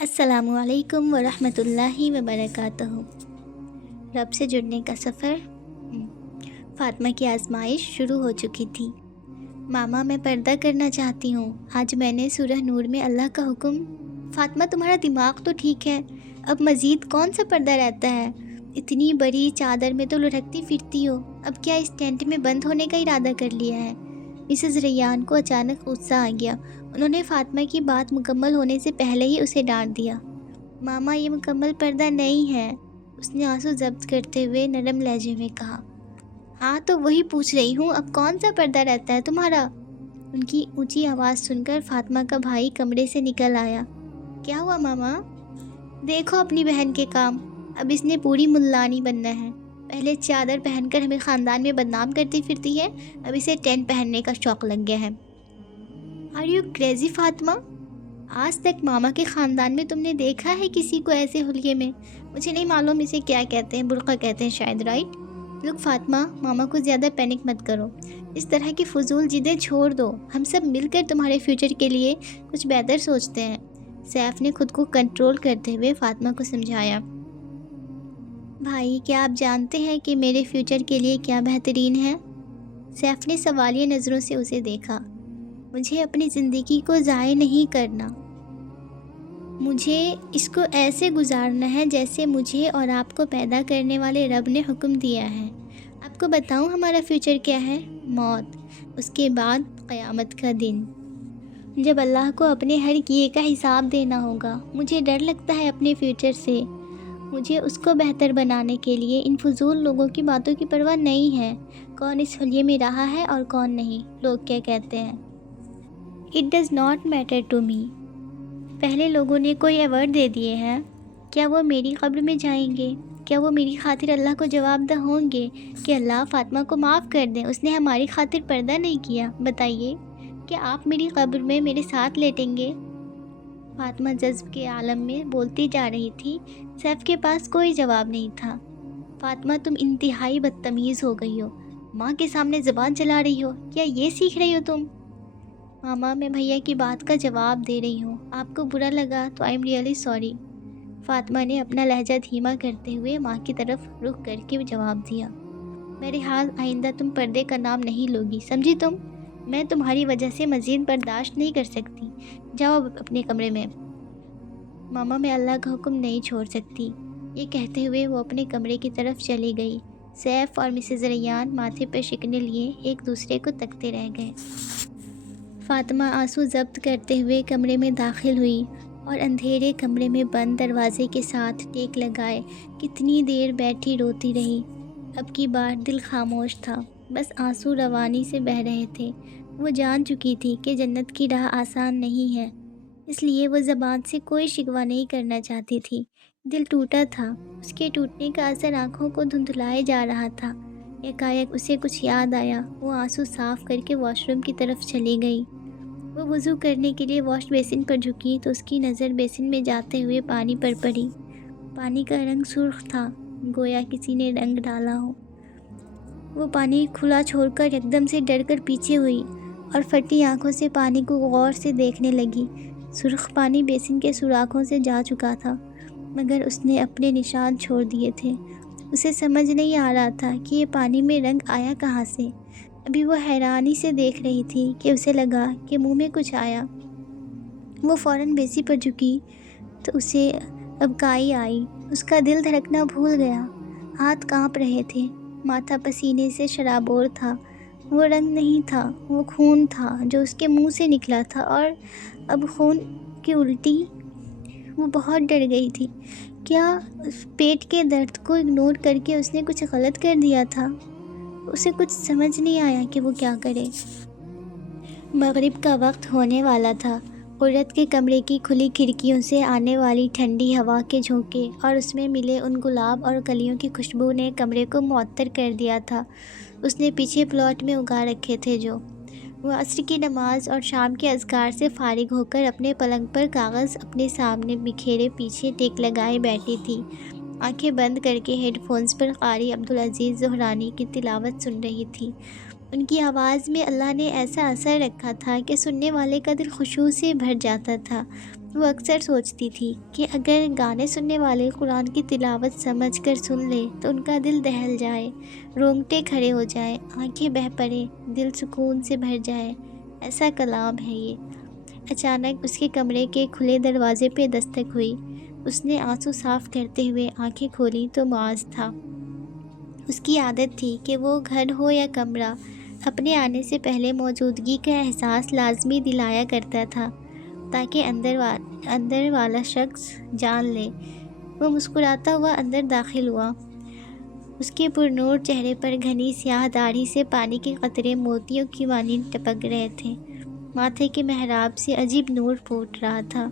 السلام علیکم ورحمۃ اللہ وبرکاتہ۔ رب سے جڑنے کا سفر۔ فاطمہ کی آزمائش شروع ہو چکی تھی۔ ماما میں پردہ کرنا چاہتی ہوں، آج میں نے سورہ نور میں اللہ کا حکم۔ فاطمہ تمہارا دماغ تو ٹھیک ہے، اب مزید کون سا پردہ رہتا ہے؟ اتنی بڑی چادر میں تو لڑکتی پھرتی ہو، اب کیا اس ٹینٹ میں بند ہونے کا ارادہ کر لیا ہے؟ مسز ریان کو اچانک غصہ آ گیا۔ انہوں نے فاطمہ کی بات مکمل ہونے سے پہلے ہی اسے ڈانٹ دیا۔ ماما یہ مکمل پردہ نہیں ہے، اس نے آنسو ضبط کرتے ہوئے نرم لہجے میں کہا۔ ہاں تو وہی پوچھ رہی ہوں، اب کون سا پردہ رہتا ہے تمہارا؟ ان کی اونچی آواز سن کر فاطمہ کا بھائی کمرے سے نکل آیا۔ کیا ہوا ماما؟ دیکھو اپنی بہن کے کام، اب اس نے پوری ملانی بننا ہے۔ پہلے چادر پہن کر ہمیں خاندان میں بدنام کرتی پھرتی ہے، اب اسے ٹینٹ پہننے کا شوق لگ گیا ہے۔ Are you crazy Fatima? آج تک ماما کے خاندان میں تم نے دیکھا ہے کسی کو ایسے حلیے میں؟ مجھے نہیں معلوم اسے کیا کہتے ہیں، برقع کہتے ہیں شاید، رائٹ؟ لک فاطمہ، ماما کو زیادہ پینک مت کرو، اس طرح کی فضول جدیں چھوڑ دو، ہم سب مل کر تمہارے فیوچر کے لیے کچھ بہتر سوچتے ہیں۔ سیف نے خود کو کنٹرول کرتے ہوئے فاطمہ کو سمجھایا۔ بھائی کیا آپ جانتے ہیں کہ میرے فیوچر کے لیے کیا بہترین ہے؟ سیف نے سوالیہ نظروں سے اسے دیکھا۔ مجھے اپنی زندگی کو ضائع نہیں کرنا، مجھے اس کو ایسے گزارنا ہے جیسے مجھے اور آپ کو پیدا کرنے والے رب نے حکم دیا ہے۔ آپ کو بتاؤں ہمارا فیوچر کیا ہے؟ موت، اس کے بعد قیامت کا دن، جب اللہ کو اپنے ہر کیے کا حساب دینا ہوگا۔ مجھے ڈر لگتا ہے اپنے فیوچر سے، مجھے اس کو بہتر بنانے کے لیے ان فضول لوگوں کی باتوں کی پرواہ نہیں ہے، کون اس حلیے میں رہا ہے اور کون نہیں، لوگ کیا کہتے ہیں۔ It does not matter to me۔ پہلے لوگوں نے کوئی ایوارڈ دے دیے ہیں، کیا وہ میری قبر میں جائیں گے؟ کیا وہ میری خاطر اللہ کو جواب دہ ہوں گے کہ اللہ فاطمہ کو معاف کر دیں، اس نے ہماری خاطر پردہ نہیں کیا؟ بتائیے، کیا آپ میری قبر میں میرے ساتھ لیٹیں گے؟ فاطمہ جذب کے عالم میں بولتی جا رہی تھی، سیف کے پاس کوئی جواب نہیں تھا۔ فاطمہ تم انتہائی بدتمیز ہو گئی ہو، ماں کے سامنے زبان چلا رہی ہو، کیا یہ سیکھ رہی ہو تم؟ ماما میں بھیا کی بات کا جواب دے رہی ہوں، آپ کو برا لگا تو I am really sorry. Fatima نے اپنا لہجہ دھیما کرتے ہوئے ماں کی طرف رخ کر کے جواب دیا۔ بہرحال آئندہ تم پردے کا نام نہیں لوگی، سمجھی تم؟ میں تمہاری وجہ سے مزید برداشت نہیں کر سکتی، جاؤ اب اپنے کمرے میں۔ ماما میں اللہ کا حکم نہیں چھوڑ سکتی، یہ کہتے ہوئے وہ اپنے کمرے کی طرف چلی گئی۔ سیف اور مسز ریان ماتھے پر شکنیں لیے ایک دوسرے کو تکتے رہ گئے۔ فاطمہ آنسو ضبط کرتے ہوئے کمرے میں داخل ہوئی اور اندھیرے کمرے میں بند دروازے کے ساتھ ٹیک لگائے کتنی دیر بیٹھی روتی رہی۔ اب کی بار دل خاموش تھا، بس آنسو روانی سے بہہ رہے تھے۔ وہ جان چکی تھی کہ جنت کی راہ آسان نہیں ہے، اس لیے وہ زبان سے کوئی شکوہ نہیں کرنا چاہتی تھی۔ دل ٹوٹا تھا، اس کے ٹوٹنے کا اثر آنکھوں کو دھندلائے جا رہا تھا۔ یکایک اسے کچھ یاد آیا، وہ آنسو صاف کر کے واش روم کی طرف چلی گئی۔ وہ وضو کرنے کے لیے واش بیسن پر جھکی تو اس کی نظر بیسن میں جاتے ہوئے پانی پر پڑی۔ پانی کا رنگ سرخ تھا، گویا کسی نے رنگ ڈالا ہو۔ وہ پانی کھلا چھوڑ کر یکدم سے ڈر کر پیچھے ہوئی اور پھٹی آنکھوں سے پانی کو غور سے دیکھنے لگی۔ سرخ پانی بیسن کے سوراخوں سے جا چکا تھا، مگر اس نے اپنے نشان چھوڑ دیے تھے۔ اسے سمجھ نہیں آ رہا تھا کہ یہ پانی میں رنگ آیا کہاں سے۔ ابھی وہ حیرانی سے دیکھ رہی تھی کہ اسے لگا کہ منہ میں کچھ آیا۔ وہ فوراً بیسی پر جھکی تو اسے ابکائی آئی، اس کا دل دھڑکنا بھول گیا، ہاتھ کانپ رہے تھے، ماتھا پسینے سے شرابور تھا۔ وہ رنگ نہیں تھا، وہ خون تھا جو اس کے منہ سے نکلا تھا، اور اب خون کی الٹی۔ وہ بہت ڈر گئی تھی، کیا پیٹ کے درد کو اگنور کر کے اس نے کچھ غلط کر دیا تھا؟ اسے کچھ سمجھ نہیں آیا کہ وہ کیا کرے۔ مغرب کا وقت ہونے والا تھا۔ عورت کے کمرے کی کھلی کھڑکیوں سے آنے والی ٹھنڈی ہوا کے جھونکے اور اس میں ملے ان گلاب اور کلیوں کی خوشبو نے کمرے کو معطر کر دیا تھا۔ اس نے پیچھے پلاٹ میں اگا رکھے تھے جو۔ وہ عصر کی نماز اور شام کے اذکار سے فارغ ہو کر اپنے پلنگ پر کاغذ اپنے سامنے بکھیرے پیچھے ٹیک لگائے بیٹھی تھی، آنکھیں بند کر کے ہیڈ فونز پر قاری عبدالعزیز زہرانی کی تلاوت سن رہی تھی۔ ان کی آواز میں اللہ نے ایسا اثر رکھا تھا کہ سننے والے کا دل خشوع سے بھر جاتا تھا۔ وہ اکثر سوچتی تھی کہ اگر گانے سننے والے قرآن کی تلاوت سمجھ کر سن لے تو ان کا دل دہل جائے، رونگٹے کھڑے ہو جائیں، آنکھیں بہہ پڑے، دل سکون سے بھر جائے۔ ایسا کلام ہے یہ۔ اچانک اس کے کمرے کے کھلے دروازے پہ دستک ہوئی۔ اس نے آنسو صاف کرتے ہوئے آنکھیں کھولیں تو معاذ تھا۔ اس کی عادت تھی کہ وہ گھر ہو یا کمرہ، اپنے آنے سے پہلے موجودگی کا احساس لازمی دلایا کرتا تھا تاکہ اندر والا شخص جان لے۔ وہ مسکراتا ہوا اندر داخل ہوا۔ اس کے پرنور چہرے پر گھنی سیاہ داڑھی سے پانی کے قطرے موتیوں کی مانند ٹپک رہے تھے۔ ماتھے کے محراب سے عجیب نور پھوٹ رہا تھا۔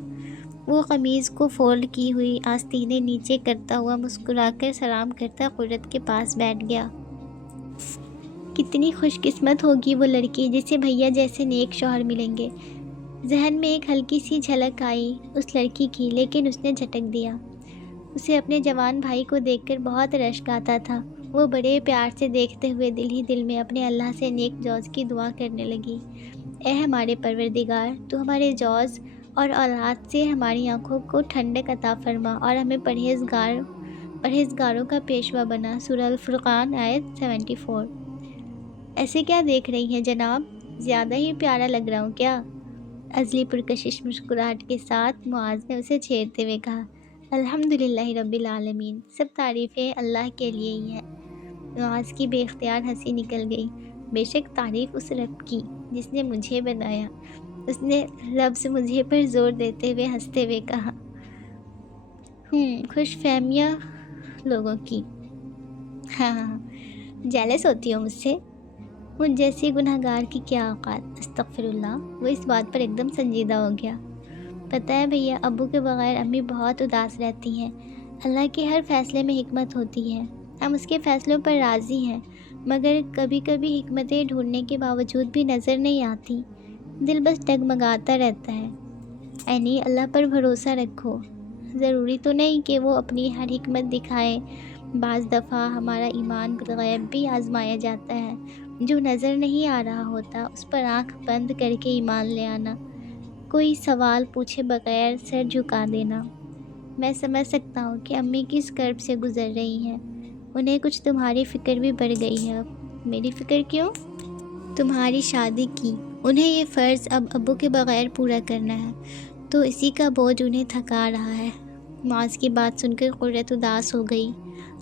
وہ قمیض کو فولڈ کی ہوئی آستینیں نیچے کرتا ہوا مسکرا کر سلام کرتا قرت کے پاس بیٹھ گیا۔ کتنی خوش قسمت ہوگی وہ لڑکی جسے بھیا جیسے نیک شوہر ملیں گے۔ ذہن میں ایک ہلکی سی جھلک آئی اس لڑکی کی، لیکن اس نے جھٹک دیا۔ اسے اپنے جوان بھائی کو دیکھ کر بہت رشک آتا تھا۔ وہ بڑے پیار سے دیکھتے ہوئے دل ہی دل میں اپنے اللہ سے نیک جوز کی دعا کرنے لگی۔ اے ہمارے پروردگار، تو ہمارے جوز اور اولاد سے ہماری آنکھوں کو ٹھنڈک عطا فرما اور ہمیں پرہیزگاروں کا پیشوا بنا۔ سورہ الفرقان آیت 74۔ ایسے کیا دیکھ رہی ہیں جناب؟ زیادہ ہی پیارا لگ رہا ہوں کیا؟ ازلی پرکشش مسکراہٹ کے ساتھ معاذ نے اسے چھیڑتے ہوئے کہا۔ الحمدللہ رب العالمین، سب تعریفیں اللہ کے لیے ہی ہیں۔ معاذ کی بے اختیار ہنسی نکل گئی۔ بے شک تعریف اس رب کی جس نے مجھے بنایا، اس نے لفظ مجھے پر زور دیتے ہوئے ہنستے ہوئے کہا۔ خوش فہمیاں لوگوں کی۔ ہاں، جیلس ہوتی ہو مجھ سے؟ مجھ جیسی گنہگار کی کیا اوقات، استغفر اللہ۔ وہ اس بات پر ایک دم سنجیدہ ہو گیا۔ پتہ ہے بھیا، ابو کے بغیر امی بہت اداس رہتی ہیں۔ اللہ کے ہر فیصلے میں حکمت ہوتی ہے، ہم اس کے فیصلوں پر راضی ہیں، مگر کبھی کبھی حکمتیں ڈھونڈنے کے باوجود بھی نظر نہیں آتی، دل بس ڈگمگاتا رہتا ہے۔ اینی اللہ پر بھروسہ رکھو، ضروری تو نہیں کہ وہ اپنی ہر حکمت دکھائے۔ بعض دفعہ ہمارا ایمان بالغیب بھی آزمایا جاتا ہے۔ جو نظر نہیں آ رہا ہوتا اس پر آنکھ بند کر کے ایمان لے آنا، کوئی سوال پوچھے بغیر سر جھکا دینا۔ میں سمجھ سکتا ہوں کہ امی کس کرب سے گزر رہی ہیں، انہیں کچھ تمہاری فکر بھی بڑھ گئی ہے اب۔ میری فکر کیوں؟ تمہاری شادی کی۔ انہیں یہ فرض اب ابو کے بغیر پورا کرنا ہے، تو اسی کا بوجھ انہیں تھکا رہا ہے۔ معاذ کی بات سن کر قرت اداس ہو گئی،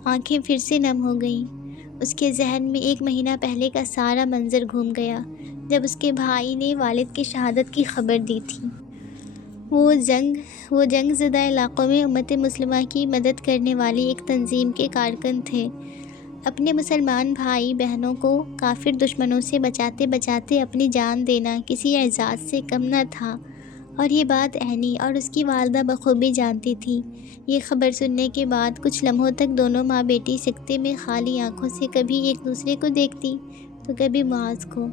آنکھیں پھر سے نم ہو گئیں۔ اس کے ذہن میں 1 مہینہ پہلے کا سارا منظر گھوم گیا جب اس کے بھائی نے والد کی شہادت کی خبر دی تھی۔ وہ جنگ زدہ علاقوں میں امت مسلمہ کی مدد کرنے والی ایک تنظیم کے کارکن تھے۔ اپنے مسلمان بھائی بہنوں کو کافر دشمنوں سے بچاتے بچاتے اپنی جان دینا کسی اعزاز سے کم نہ تھا، اور یہ بات عینی اور اس کی والدہ بخوبی جانتی تھی۔ یہ خبر سننے کے بعد کچھ لمحوں تک دونوں ماں بیٹی سکتے میں خالی آنکھوں سے کبھی ایک دوسرے کو دیکھتی تو کبھی معاذ کو۔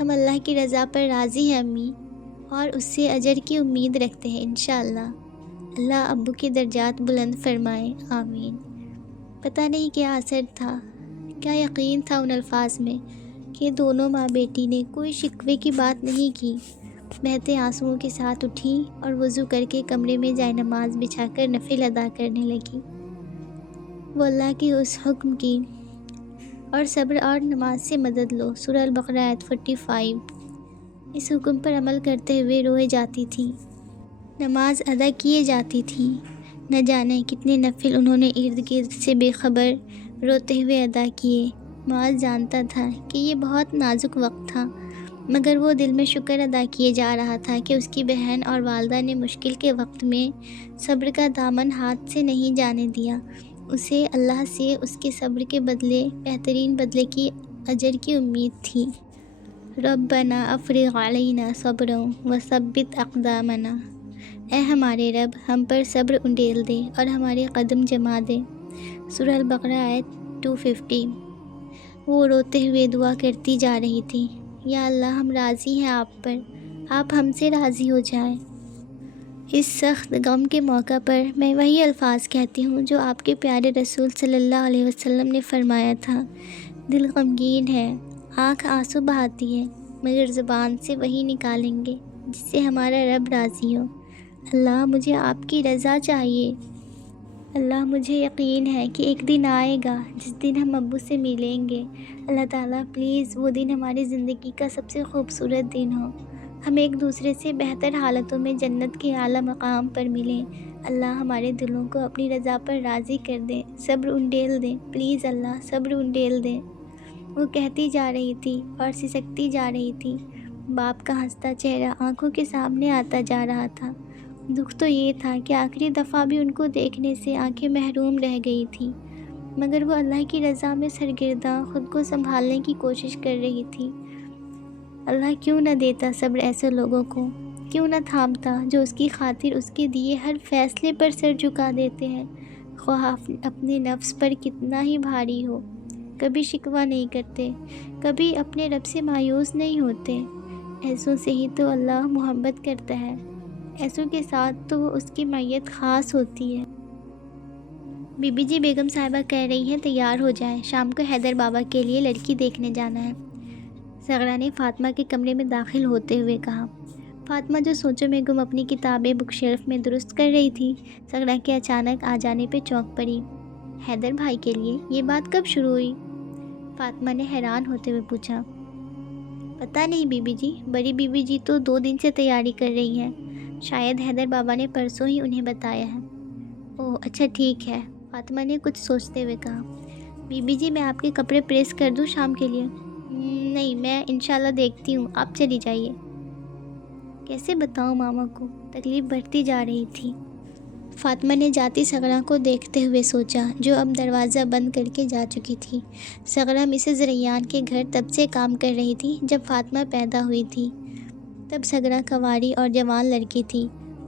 ہم اللہ کی رضا پر راضی ہیں امی، اور اس سے اجر کی امید رکھتے ہیں انشاءاللہ۔ اللہ ابو کے درجات بلند فرمائے، آمین۔ پتہ نہیں کیا اثر تھا، کیا یقین تھا ان الفاظ میں کہ دونوں ماں بیٹی نے کوئی شکوے کی بات نہیں کی۔ بہتے آنسوؤں کے ساتھ اٹھی اور وضو کر کے کمرے میں جائے نماز بچھا کر نفل ادا کرنے لگی۔ وہ اللہ کی اس حکم کی اور صبر اور نماز سے مدد لو، سورہ البقرہ آیت 45۔ اس حکم پر عمل کرتے ہوئے روئے جاتی تھی، نماز ادا کیے جاتی تھی۔ نہ جانے کتنے نفل انہوں نے ارد گرد سے بے خبر روتے ہوئے ادا کیے۔ معاذ جانتا تھا کہ یہ بہت نازک وقت تھا، مگر وہ دل میں شکر ادا کیے جا رہا تھا کہ اس کی بہن اور والدہ نے مشکل کے وقت میں صبر کا دامن ہاتھ سے نہیں جانے دیا۔ اسے اللہ سے اس کے صبر کے بدلے بہترین بدلے کی اجر کی امید تھی۔ ربنا افرغ علینا صبرا وثبت اقدامنا، اے ہمارے رب ہم پر صبر انڈیل دے اور ہمارے قدم جما دے، سورہ البقرہ آیت 250۔ وہ روتے ہوئے دعا کرتی جا رہی تھی، یا اللہ ہم راضی ہیں آپ پر، آپ ہم سے راضی ہو جائیں۔ اس سخت غم کے موقع پر میں وہی الفاظ کہتی ہوں جو آپ کے پیارے رسول صلی اللہ علیہ وسلم نے فرمایا تھا، دل غمگین ہے، آنکھ آنسو بہاتی ہے، مگر زبان سے وہی نکالیں گے جس سے ہمارا رب راضی ہو۔ اللہ مجھے آپ کی رضا چاہیے۔ اللہ مجھے یقین ہے کہ ایک دن آئے گا جس دن ہم ابو سے ملیں گے۔ اللہ تعالیٰ پلیز وہ دن ہماری زندگی کا سب سے خوبصورت دن ہو، ہم ایک دوسرے سے بہتر حالتوں میں جنت کے اعلیٰ مقام پر ملیں۔ اللہ ہمارے دلوں کو اپنی رضا پر راضی کر دیں، صبر انڈیل دیں، پلیز اللہ صبر انڈیل دیں۔ وہ کہتی جا رہی تھی اور سسکتی جا رہی تھی۔ باپ کا ہنستا چہرہ آنکھوں کے سامنے آتا جا رہا تھا۔ دکھ تو یہ تھا کہ آخری دفعہ بھی ان کو دیکھنے سے آنکھیں محروم رہ گئی تھیں، مگر وہ اللہ کی رضا میں سرگرداں خود کو سنبھالنے کی کوشش کر رہی تھی۔ اللہ کیوں نہ دیتا صبر ایسے لوگوں کو، کیوں نہ تھامتا جو اس کی خاطر اس کے دیے ہر فیصلے پر سر جھکا دیتے ہیں، خواہ اپنے نفس پر کتنا ہی بھاری ہو۔ کبھی شکوہ نہیں کرتے، کبھی اپنے رب سے مایوس نہیں ہوتے۔ ایسوں سے ہی تو اللہ محبت کرتا ہے، ایسوں کے ساتھ تو اس کی معیت خاص ہوتی ہے۔ بی بی جی بیگم صاحبہ کہہ رہی ہیں تیار ہو جائیں، شام کو حیدر بابا کے لیے لڑکی دیکھنے جانا ہے، سغرا نے فاطمہ کے کمرے میں داخل ہوتے ہوئے کہا۔ فاطمہ جو سوچوں میں گم اپنی کتابیں بک شیلف میں درست کر رہی تھی، سغرا کے اچانک آ جانے پہ چونک پڑی۔ حیدر بھائی کے لیے یہ بات کب شروع ہوئی؟ فاطمہ نے حیران ہوتے ہوئے پوچھا۔ پتہ نہیں بی بی جی، بڑی بی بی جی تو 2 دن سے تیاری کر رہی ہیں، شاید حیدر بابا نے پرسوں ہی انہیں بتایا ہے۔ اوہ اچھا ٹھیک ہے، فاطمہ نے کچھ سوچتے ہوئے کہا۔ بی بی جی میں آپ کے کپڑے پریس کر دوں شام کے لیے؟ نہیں، میں انشاءاللہ دیکھتی ہوں، آپ چلی جائیے۔ کیسے بتاؤں ماما کو، تکلیف بڑھتی جا رہی تھی۔ فاطمہ نے جاتی سغرا کو دیکھتے ہوئے سوچا، جو اب دروازہ بند کر کے جا چکی تھی۔ سغرا مسز ریان کے گھر تب سے کام کر رہی تھی جب فاطمہ پیدا ہوئی تھی۔ تب سغرا کنواری اور جوان لڑکی تھی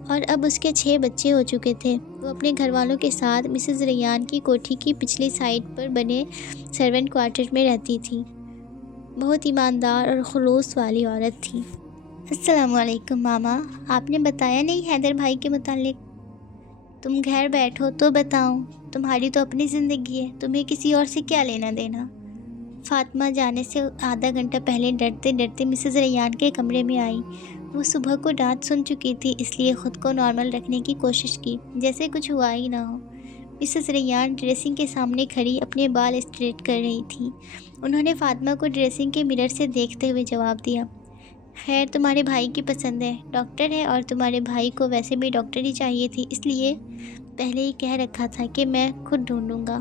اور اب اس کے 6 بچے ہو چکے تھے۔ وہ اپنے گھر والوں کے ساتھ مسز ریان کی کوٹھی کی پچھلی سائڈ پر بنے سرونٹ کوارٹر میں رہتی تھی۔ بہت ایماندار اور خلوص والی عورت تھی۔ السلام علیکم ماما، آپ نے بتایا نہیں حیدر بھائی کے متعلق؟ تم گھر بیٹھو تو بتاؤں، تمہاری تو اپنی زندگی ہے، تمہیں کسی اور سے کیا لینا دینا؟ فاطمہ جانے سے آدھا گھنٹہ پہلے ڈرتے ڈرتے مسز ریان کے کمرے میں آئی۔ وہ صبح کو ڈانٹ سن چکی تھی، اس لیے خود کو نارمل رکھنے کی کوشش کی، جیسے کچھ ہوا ہی نہ ہو۔ مسز ریان ڈریسنگ کے سامنے کھڑی اپنے بال اسٹریٹ کر رہی تھی۔ انہوں نے فاطمہ کو ڈریسنگ کے مرر سے دیکھتے ہوئے جواب دیا، خیر تمہارے بھائی کی پسند ہے، ڈاکٹر ہے اور تمہارے بھائی کو ویسے بھی ڈاکٹر ہی چاہیے تھی، اس لیے پہلے ہی کہہ رکھا تھا کہ میں خود ڈھونڈوں گا۔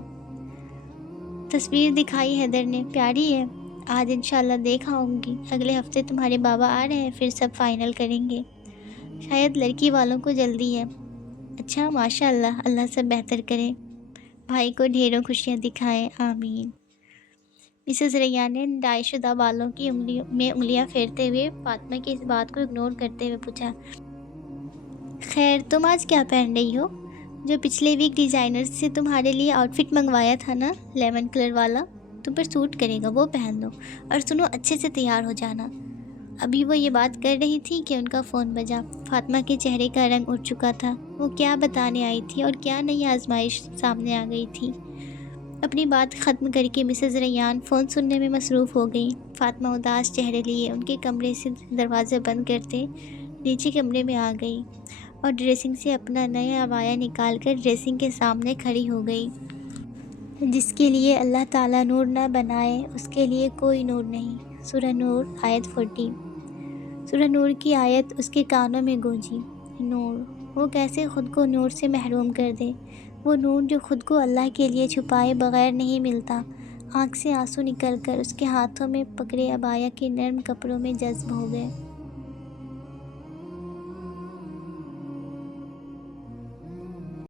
تصویر دکھائی حیدر نے، پیاری ہے، آج انشاءاللہ دیکھ آؤں گی، اگلے ہفتے تمہارے بابا آ رہے ہیں، پھر سب فائنل کریں گے، شاید لڑکی والوں کو جلدی ہے۔ اچھا ماشاءاللہ، اللہ سب بہتر کرے، بھائی کو ڈھیروں خوشیاں دکھائیں، آمین۔ مسز ریان نے ڈائی شدہ بالوں کی انگلیاں پھیرتے ہوئے فاطمہ کی اس بات کو اگنور کرتے ہوئے پوچھا، خیر تم آج کیا پہن رہی ہو؟ جو پچھلے ویک ڈیزائنر سے تمہارے لیے آؤٹ فٹ منگوایا تھا نا، لیمن کلر والا، تم پر سوٹ کرے گا، وہ پہن لو، اور سنو اچھے سے تیار ہو جانا۔ ابھی وہ یہ بات کر رہی تھی کہ ان کا فون بجا۔ فاطمہ کے چہرے کا رنگ اٹھ چکا تھا، وہ کیا بتانے آئی تھی اور کیا نئی آزمائش سامنے آ گئی تھی۔ اپنی بات ختم کر کے مسز ریان فون سننے میں مصروف ہو گئی۔ فاطمہ اداس چہرے لیے ان کے کمرے سے دروازہ بند کرتے نیچے کمرے میں آ گئی اور ڈریسنگ سے اپنا نیا عبایا نکال کر ڈریسنگ کے سامنے کھڑی ہو گئی۔ جس کے لیے اللہ تعالیٰ نور نہ بنائے اس کے لیے کوئی نور نہیں۔ سورہ نور آیت 40۔ سورہ نور کی آیت اس کے کانوں میں گونجی۔ نور، وہ کیسے خود کو نور سے محروم کر دے، وہ نور جو خود کو اللہ کے لیے چھپائے بغیر نہیں ملتا۔ آنکھ سے آنسو نکل کر اس کے ہاتھوں میں پکڑے عبایا کے نرم کپڑوں میں جذب ہو گئے۔